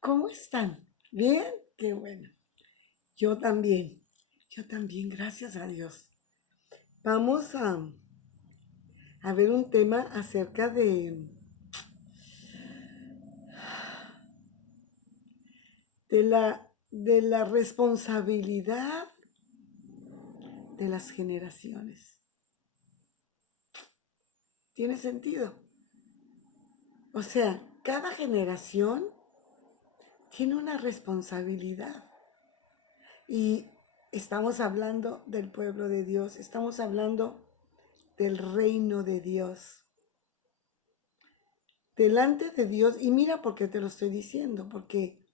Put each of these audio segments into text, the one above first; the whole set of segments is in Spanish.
¿Cómo están? ¿Bien? Qué bueno. Yo también, gracias a Dios. Vamos a ver un tema acerca de la responsabilidad de las generaciones. ¿Tiene sentido? O sea, cada generación tiene una responsabilidad. Y estamos hablando del pueblo de Dios, estamos hablando del reino de Dios. Delante de Dios, y mira por qué te lo estoy diciendo, porque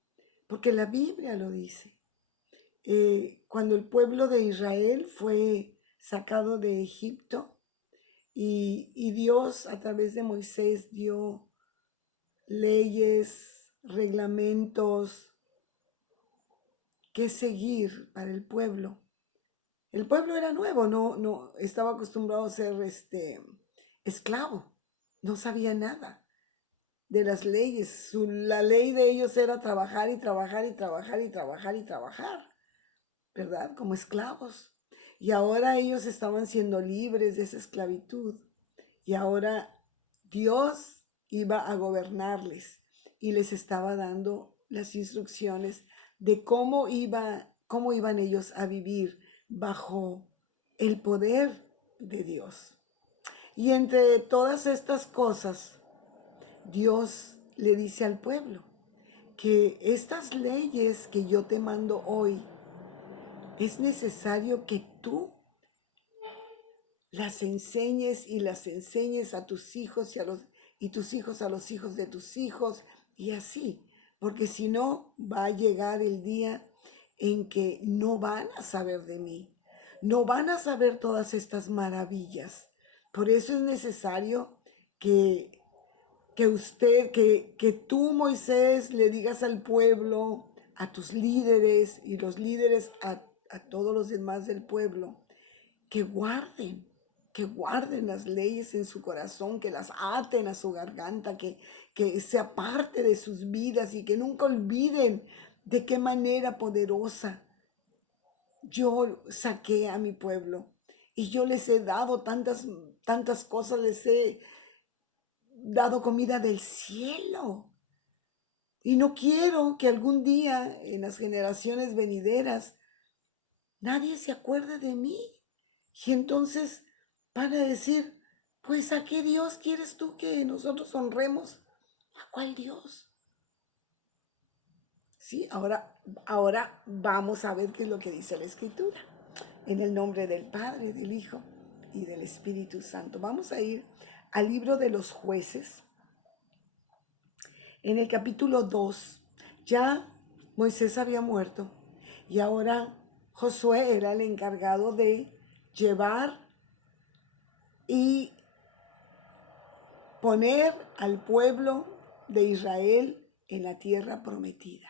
la Biblia lo dice. Cuando el pueblo de Israel fue sacado de Egipto y Dios a través de Moisés dio leyes, reglamentos que seguir para el pueblo. El pueblo era nuevo, no estaba acostumbrado a ser esclavo, no sabía nada de las leyes. La ley de ellos era trabajar y trabajar y trabajar y trabajar y trabajar, ¿verdad? Como esclavos. Y ahora ellos estaban siendo libres de esa esclavitud. Y ahora Dios iba a gobernarles y les estaba dando las instrucciones de cómo iban ellos a vivir bajo el poder de Dios. Y entre todas estas cosas, Dios le dice al pueblo que estas leyes que yo te mando hoy, es necesario que tú las enseñes y las enseñes a tus hijos y tus hijos a los hijos de tus hijos y así, porque si no va a llegar el día en que no van a saber de mí, no van a saber todas estas maravillas. Por eso es necesario que que tú, Moisés, le digas al pueblo, a tus líderes y los líderes a todos los demás del pueblo, que guarden, que guarden las leyes en su corazón, que las aten a su garganta, que sea parte de sus vidas y que nunca olviden de qué manera poderosa yo saqué a mi pueblo. Y yo les he dado tantas cosas, les he dado comida del cielo. Y no quiero que algún día en las generaciones venideras nadie se acuerde de mí. Y entonces van a decir, pues ¿a qué Dios quieres tú que nosotros honremos? ¿A cuál Dios? Sí, ahora vamos a ver qué es lo que dice la Escritura. En el nombre del Padre, del Hijo y del Espíritu Santo. Vamos a ir al libro de los jueces. En el capítulo 2, ya Moisés había muerto y ahora Josué era el encargado de llevar y poner al pueblo de Israel en la tierra prometida.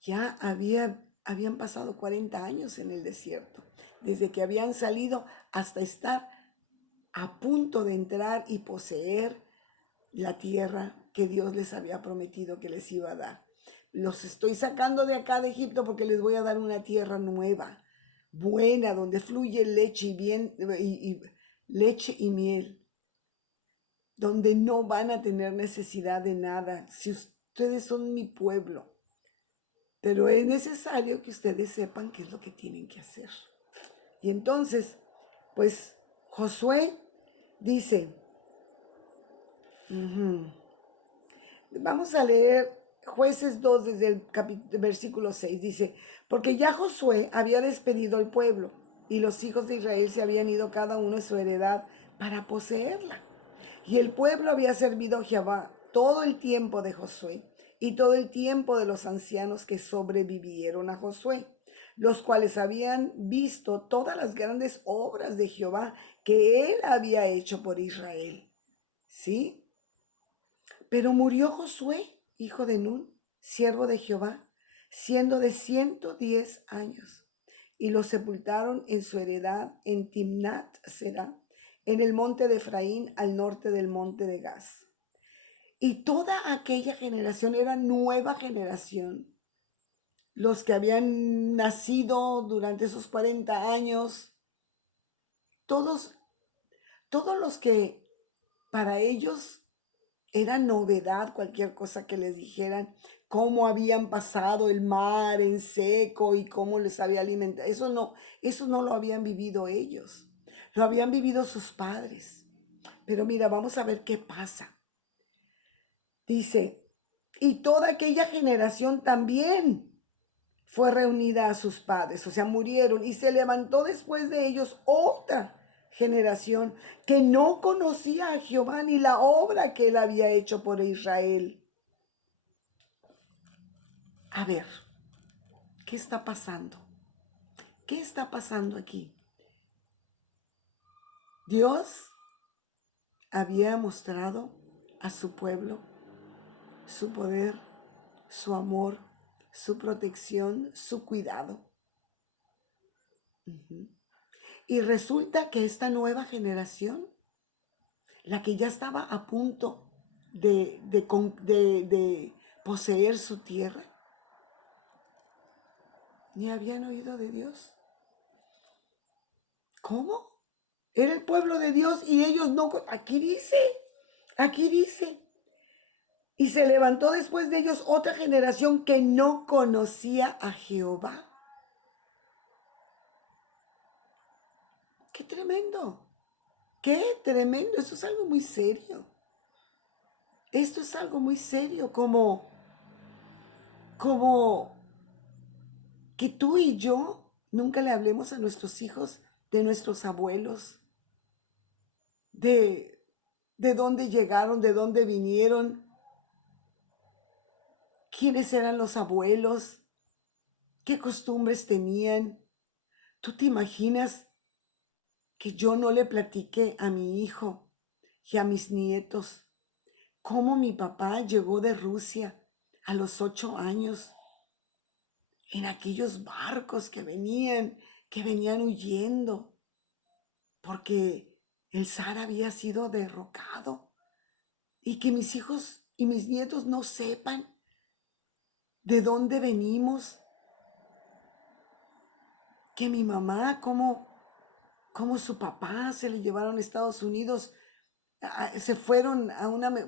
Ya habían pasado 40 años en el desierto, desde que habían salido hasta estar a punto de entrar y poseer la tierra que Dios les había prometido que les iba a dar. Los estoy sacando de acá de Egipto porque les voy a dar una tierra nueva, buena, donde fluye leche y miel, donde no van a tener necesidad de nada. Si ustedes son mi pueblo, pero es necesario que ustedes sepan qué es lo que tienen que hacer. Y entonces, pues Josué dice, vamos a leer Jueces 2 desde el versículo 6. Dice, porque ya Josué había despedido al pueblo y los hijos de Israel se habían ido cada uno a su heredad para poseerla. Y el pueblo había servido a Jehová todo el tiempo de Josué y todo el tiempo de los ancianos que sobrevivieron a Josué, los cuales habían visto todas las grandes obras de Jehová que él había hecho por Israel. ¿Sí? Pero murió Josué, hijo de Nun, siervo de Jehová, siendo de 110 años, y lo sepultaron en su heredad en Timnat Será, en el monte de Efraín, al norte del monte de Gaz. Y toda aquella generación era nueva generación. Los que habían nacido durante esos 40 años, todos, todos los que para ellos era novedad cualquier cosa que les dijeran, cómo habían pasado el mar en seco y cómo les había alimentado. Eso no lo habían vivido ellos, lo habían vivido sus padres. Pero mira, vamos a ver qué pasa. Dice, y toda aquella generación también fue reunida a sus padres, o sea, murieron, y se levantó después de ellos otra generación que no conocía a Jehová ni la obra que él había hecho por Israel. A ver, ¿qué está pasando? ¿Qué está pasando aquí? Dios había mostrado a su pueblo su poder, su amor, su protección, su cuidado. Y resulta que esta nueva generación, la que ya estaba a punto de poseer su tierra, ni habían oído de Dios. ¿Cómo? Era el pueblo de Dios y ellos no. Aquí dice. Y se levantó después de ellos otra generación que no conocía a Jehová. ¡Qué tremendo! ¡Qué tremendo! Esto es algo muy serio. Esto es algo muy serio, como que tú y yo nunca le hablemos a nuestros hijos de nuestros abuelos, de dónde llegaron, de dónde vinieron, quiénes eran los abuelos, qué costumbres tenían. ¿Tú te imaginas que yo no le platique a mi hijo y a mis nietos cómo mi papá llegó de Rusia a los 8 años en aquellos barcos que venían huyendo, porque el zar había sido derrocado, y que mis hijos y mis nietos no sepan de dónde venimos, que mi mamá, como su papá se le llevaron a Estados Unidos, se fueron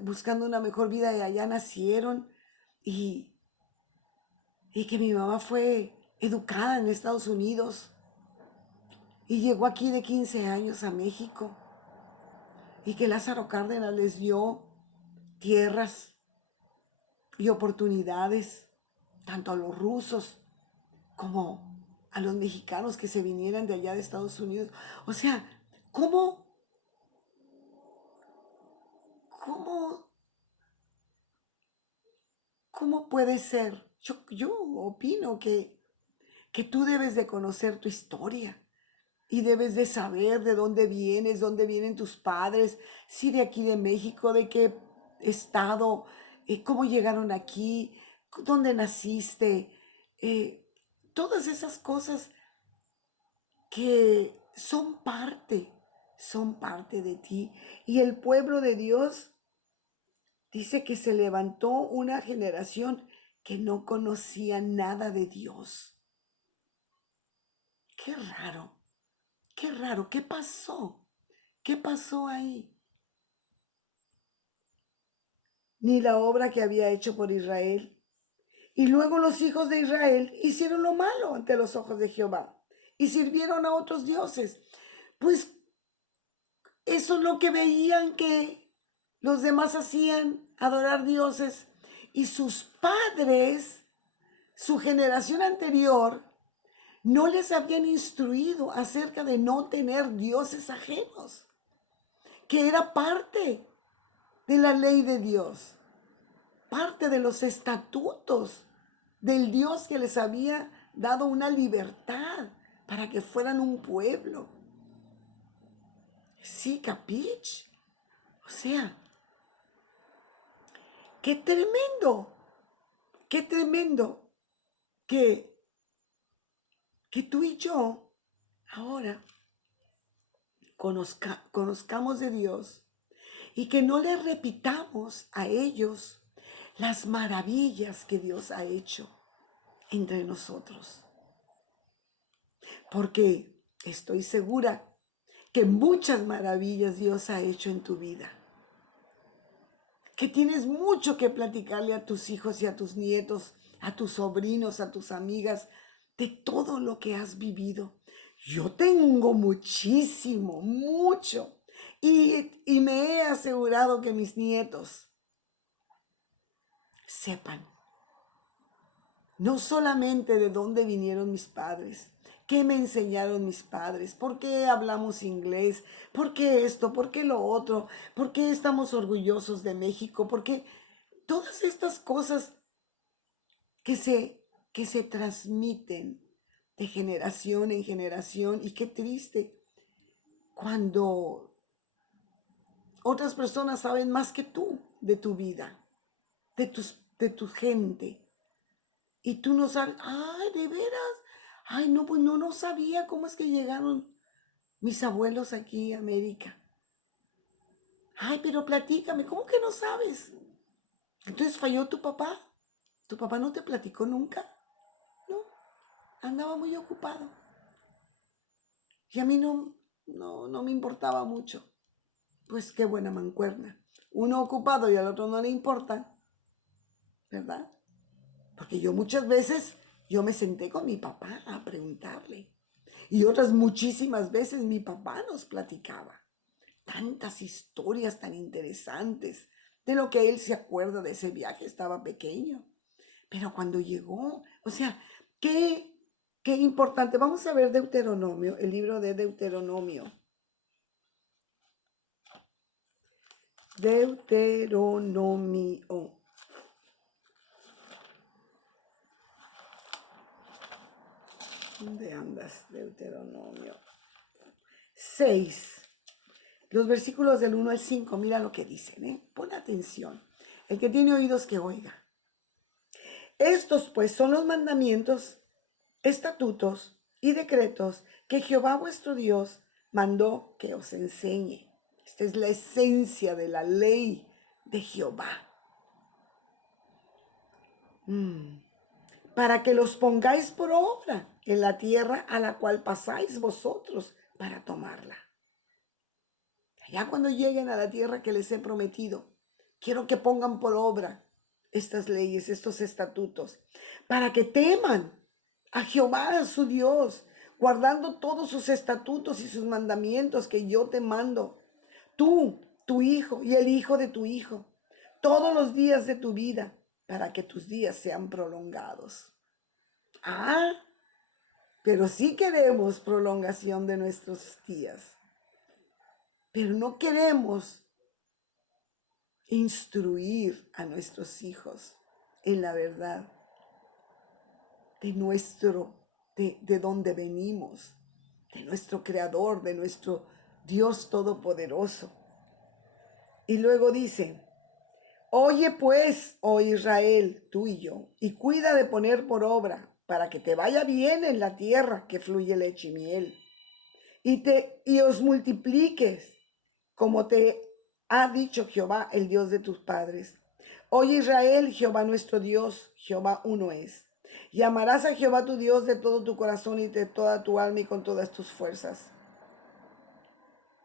buscando una mejor vida y allá nacieron, y, y que mi mamá fue educada en Estados Unidos y llegó aquí de 15 años a México, y que Lázaro Cárdenas les dio tierras y oportunidades, tanto a los rusos como a los mexicanos que se vinieran de allá de Estados Unidos. O sea, ¿cómo, cómo, cómo puede ser? Yo opino que tú debes de conocer tu historia y debes de saber de dónde vienes, dónde vienen tus padres, si de aquí de México, de qué estado, cómo llegaron aquí, dónde naciste, eh, todas esas cosas que son parte de ti. Y el pueblo de Dios dice que se levantó una generación que no conocía nada de Dios. Qué raro, qué raro, ¿qué pasó? ¿Qué pasó ahí? Ni la obra que había hecho por Israel. Y luego los hijos de Israel hicieron lo malo ante los ojos de Jehová y sirvieron a otros dioses. Pues eso es lo que veían que los demás hacían, adorar dioses. Y sus padres, su generación anterior, no les habían instruido acerca de no tener dioses ajenos, que era parte de la ley de Dios, parte de los estatutos del Dios que les había dado una libertad para que fueran un pueblo. Sí, capich. O sea, qué tremendo que, que tú y yo ahora conozcamos de Dios y que no le repitamos a ellos las maravillas que Dios ha hecho entre nosotros. Porque estoy segura que muchas maravillas Dios ha hecho en tu vida. Que tienes mucho que platicarle a tus hijos y a tus nietos, a tus sobrinos, a tus amigas, de todo lo que has vivido. Yo tengo muchísimo, mucho. Y me he asegurado que mis nietos sepan no solamente de dónde vinieron mis padres, qué me enseñaron mis padres, por qué hablamos inglés, por qué esto, por qué lo otro, por qué estamos orgullosos de México, porque todas estas cosas que se transmiten de generación en generación. Y qué triste cuando otras personas saben más que tú de tu vida, de tu gente. Y tú no sabes, ay, de veras, ay, no, pues no sabía cómo es que llegaron mis abuelos aquí a América. Ay, pero platícame, ¿cómo que no sabes? Entonces falló tu papá. ¿Tu papá no te platicó nunca? No, andaba muy ocupado. Y a mí no me importaba mucho. Pues qué buena mancuerna. Uno ocupado y al otro no le importa, ¿verdad? Porque yo muchas veces, yo me senté con mi papá a preguntarle. Y otras muchísimas veces mi papá nos platicaba tantas historias tan interesantes de lo que él se acuerda de ese viaje. Estaba pequeño. Pero cuando llegó, o sea, qué importante. Vamos a ver Deuteronomio, el libro de Deuteronomio. Deuteronomio. ¿Dónde andas, Deuteronomio? 6. Los versículos del 1 al 5, mira lo que dicen, ¿eh? Pon atención. El que tiene oídos que oiga. Estos pues son los mandamientos, estatutos y decretos que Jehová vuestro Dios mandó que os enseñe. Esta es la esencia de la ley de Jehová. Para que los pongáis por obra en la tierra a la cual pasáis vosotros para tomarla. Ya cuando lleguen a la tierra que les he prometido, quiero que pongan por obra estas leyes, estos estatutos, para que teman a Jehová, su Dios, guardando todos sus estatutos y sus mandamientos que yo te mando, tú, tu hijo y el hijo de tu hijo, todos los días de tu vida, para que tus días sean prolongados. Pero sí queremos prolongación de nuestros días. Pero no queremos instruir a nuestros hijos en la verdad de dónde venimos, de nuestro Creador, de nuestro Dios Todopoderoso. Y luego dice, oye pues, oh Israel, tú y yo, y cuida de poner por obra para que te vaya bien en la tierra que fluye leche y miel, y os multipliques como te ha dicho Jehová, el Dios de tus padres. Oye Israel, Jehová nuestro Dios, Jehová uno es. Y amarás a Jehová tu Dios de todo tu corazón y de toda tu alma y con todas tus fuerzas.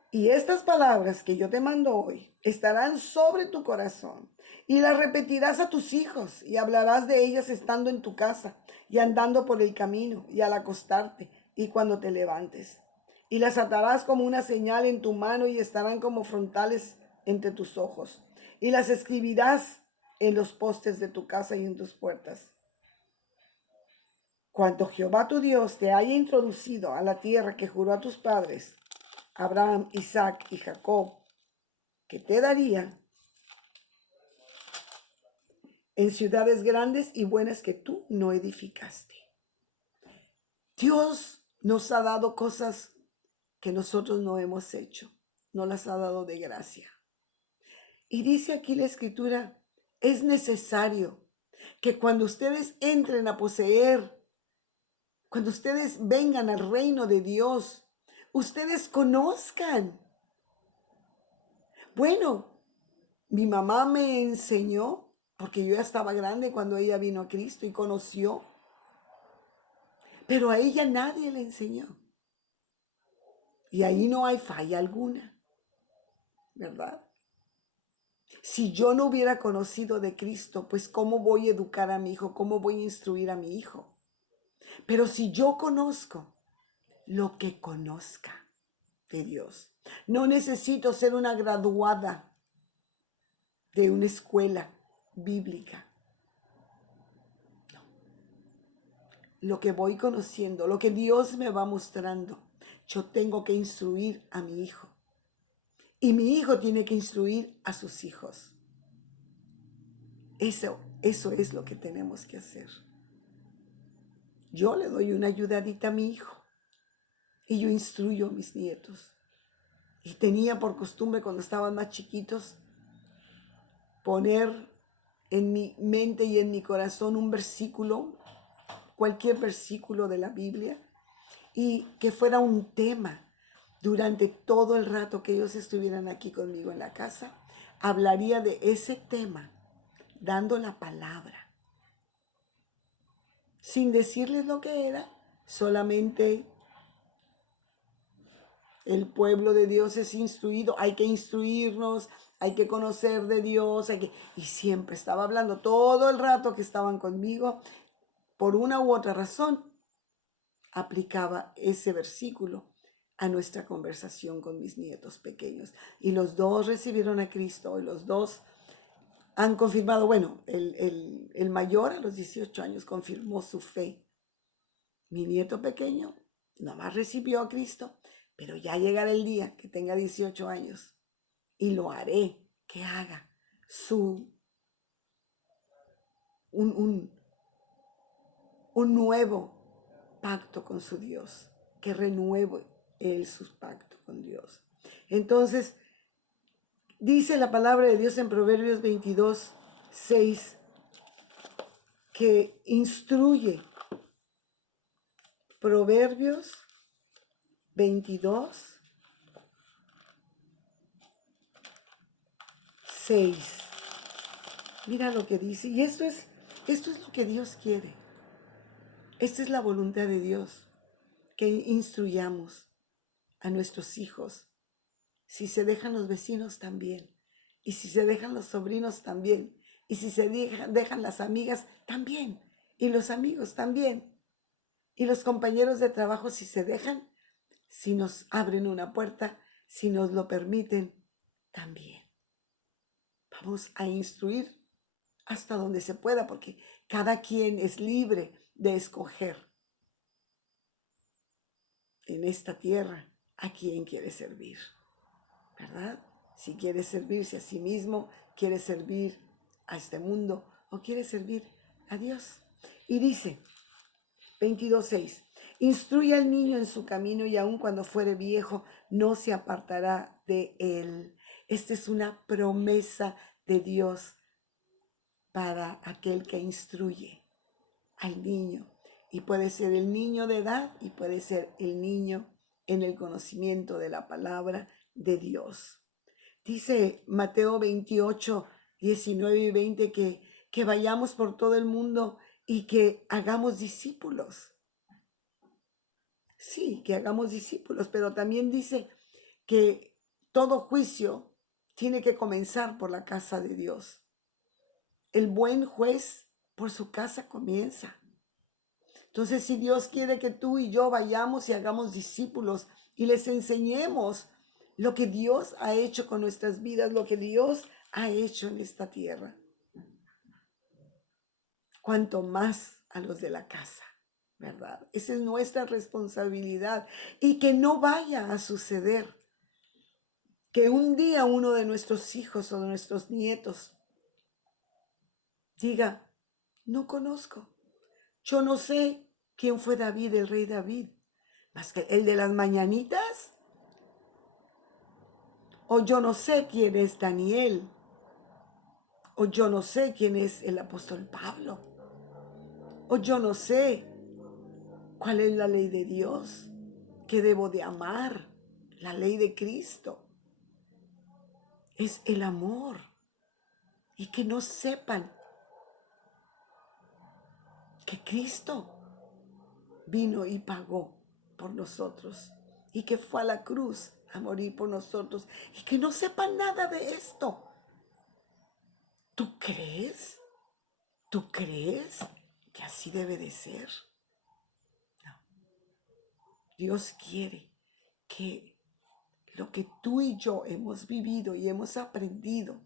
Y estas palabras que yo te mando hoy estarán sobre tu corazón, y las repetirás a tus hijos, y hablarás de ellas estando en tu casa, y andando por el camino, y al acostarte, y cuando te levantes. Y las atarás como una señal en tu mano, y estarán como frontales entre tus ojos. Y las escribirás en los postes de tu casa y en tus puertas. Cuando Jehová tu Dios te haya introducido a la tierra que juró a tus padres, Abraham, Isaac y Jacob, que te daría, en ciudades grandes y buenas que tú no edificaste. Dios nos ha dado cosas que nosotros no hemos hecho, no las ha dado de gracia. Y dice aquí la Escritura, es necesario que cuando ustedes entren a poseer, cuando ustedes vengan al reino de Dios, ustedes conozcan. Bueno, Mi mamá me enseñó, porque yo ya estaba grande cuando ella vino a Cristo y conoció, pero a ella nadie le enseñó. Y ahí no hay falla alguna, ¿verdad? Si yo no hubiera conocido de Cristo, pues ¿cómo voy a educar a mi hijo? ¿Cómo voy a instruir a mi hijo? Pero si yo conozco lo que conozca de Dios, no necesito ser una graduada de una escuela bíblica. Lo que voy conociendo, lo que Dios me va mostrando, yo tengo que instruir a mi hijo. Y mi hijo tiene que instruir a sus hijos. Eso es lo que tenemos que hacer. Yo le doy una ayudadita a mi hijo y yo instruyo a mis nietos. Y tenía por costumbre cuando estaban más chiquitos poner en mi mente y en mi corazón un versículo, cualquier versículo de la Biblia, y que fuera un tema durante todo el rato que ellos estuvieran aquí conmigo en la casa. Hablaría de ese tema, dando la palabra, sin decirles lo que era, solamente el pueblo de Dios es instruido, hay que instruirnos, hay que conocer de Dios, y siempre estaba hablando todo el rato que estaban conmigo, por una u otra razón, aplicaba ese versículo a nuestra conversación con mis nietos pequeños. Y los dos recibieron a Cristo, y los dos han confirmado, bueno, el mayor a los 18 años confirmó su fe. Mi nieto pequeño nomás recibió a Cristo, pero ya llegará el día que tenga 18 años y lo haré que haga un nuevo pacto con su Dios, que renueve él su pacto con Dios. Entonces, dice la palabra de Dios en Proverbios 22:6, que instruye. Proverbios 22:6. Mira lo que dice. Y esto es lo que Dios quiere. Esta es la voluntad de Dios, que instruyamos a nuestros hijos. Si se dejan los vecinos también. Y si se dejan los sobrinos también. Y si se dejan las amigas también. Y los amigos también. Y los compañeros de trabajo, si se dejan, si nos abren una puerta, si nos lo permiten, también. Vamos a instruir hasta donde se pueda, porque cada quien es libre de escoger en esta tierra a quién quiere servir, ¿verdad? Si quiere servirse a sí mismo, quiere servir a este mundo o quiere servir a Dios. Y dice 22:6, instruye al niño en su camino y aun cuando fuere viejo no se apartará de él. Esta es una promesa de Dios para aquel que instruye al niño. Y puede ser el niño de edad y puede ser el niño en el conocimiento de la palabra de Dios. Dice Mateo 28:19 y 20 que vayamos por todo el mundo y que hagamos discípulos. Sí, que hagamos discípulos, pero también dice que todo juicio tiene que comenzar por la casa de Dios. El buen juez por su casa comienza. Entonces, si Dios quiere que tú y yo vayamos y hagamos discípulos y les enseñemos lo que Dios ha hecho con nuestras vidas, lo que Dios ha hecho en esta tierra, cuanto más a los de la casa, ¿verdad? Esa es nuestra responsabilidad. Y que no vaya a suceder que un día uno de nuestros hijos o de nuestros nietos diga, no conozco, yo no sé quién fue David, el rey David, más que el de las mañanitas, o yo no sé quién es Daniel, o yo no sé quién es el apóstol Pablo, o yo no sé cuál es la ley de Dios que debo de amar. La ley de Cristo es el amor. y que no sepan que Cristo vino y pagó por nosotros y que fue a la cruz a morir por nosotros y que no sepan nada de esto. ¿Tú crees? ¿Tú crees que así debe de ser? No. Dios quiere que lo que tú y yo hemos vivido y hemos aprendido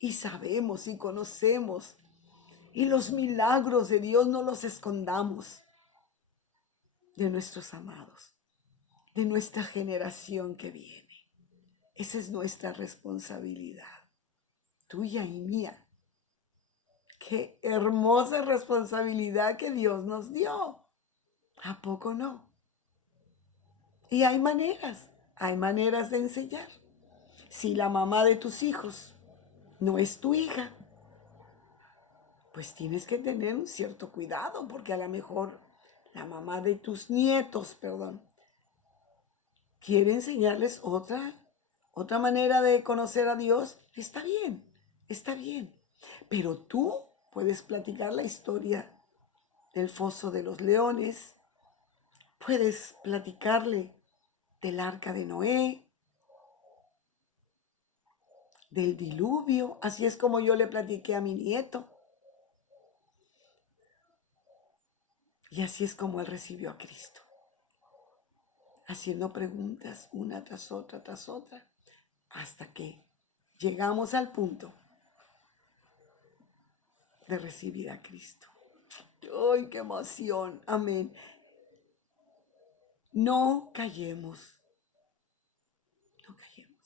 y sabemos y conocemos y los milagros de Dios no los escondamos de nuestros amados, de nuestra generación que viene. Esa es nuestra responsabilidad, tuya y mía. Qué hermosa responsabilidad que Dios nos dio. ¿A poco no? Y hay maneras de enseñar. Si la mamá de tus hijos no es tu hija, pues tienes que tener un cierto cuidado, porque a lo mejor la mamá de tus nietos, quiere enseñarles otra manera de conocer a Dios. Está bien, está bien. Pero tú puedes platicar la historia del foso de los leones, puedes platicarle del arca de Noé, del diluvio. Así es como yo le platiqué a mi nieto. Y así es como él recibió a Cristo, haciendo preguntas una tras otra, hasta que llegamos al punto de recibir a Cristo. ¡Ay, qué emoción! Amén. No callemos, no callemos.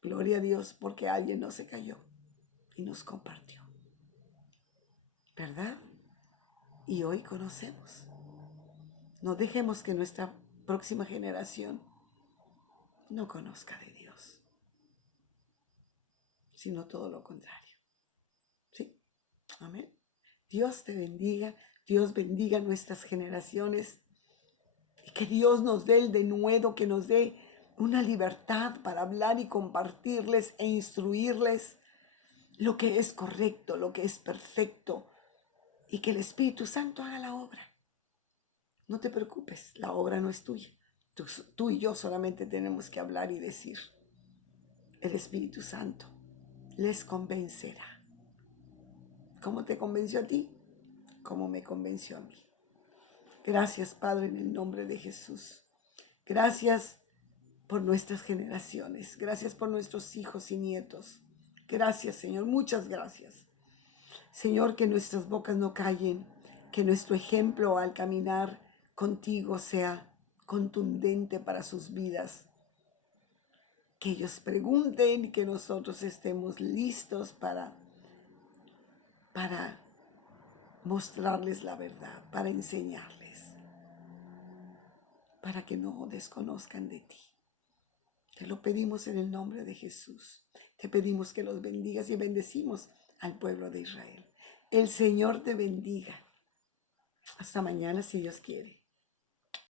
Gloria a Dios porque alguien no se cayó y nos compartió, ¿verdad? Y hoy conocemos. No dejemos que nuestra próxima generación no conozca de Dios, sino todo lo contrario. ¿Sí? Amén. Dios te bendiga, Dios bendiga nuestras generaciones y que Dios nos dé el denuedo, que nos dé una libertad para hablar y compartirles e instruirles lo que es correcto, lo que es perfecto, y que el Espíritu Santo haga la obra. No te preocupes, la obra no es tuya. Tú y yo solamente tenemos que hablar y decir. El Espíritu Santo les convencerá. ¿Cómo te convenció a ti? ¿Cómo me convenció a mí? Gracias, Padre, en el nombre de Jesús. Gracias por nuestras generaciones. Gracias por nuestros hijos y nietos. Gracias, Señor. Muchas gracias. Señor, que nuestras bocas no callen, que nuestro ejemplo al caminar contigo sea contundente para sus vidas. Que ellos pregunten y que nosotros estemos listos para mostrarles la verdad, para enseñarles, para que no desconozcan de ti. Te lo pedimos en el nombre de Jesús. Te pedimos que los bendigas y bendecimos al pueblo de Israel. El Señor te bendiga. Hasta mañana si Dios quiere.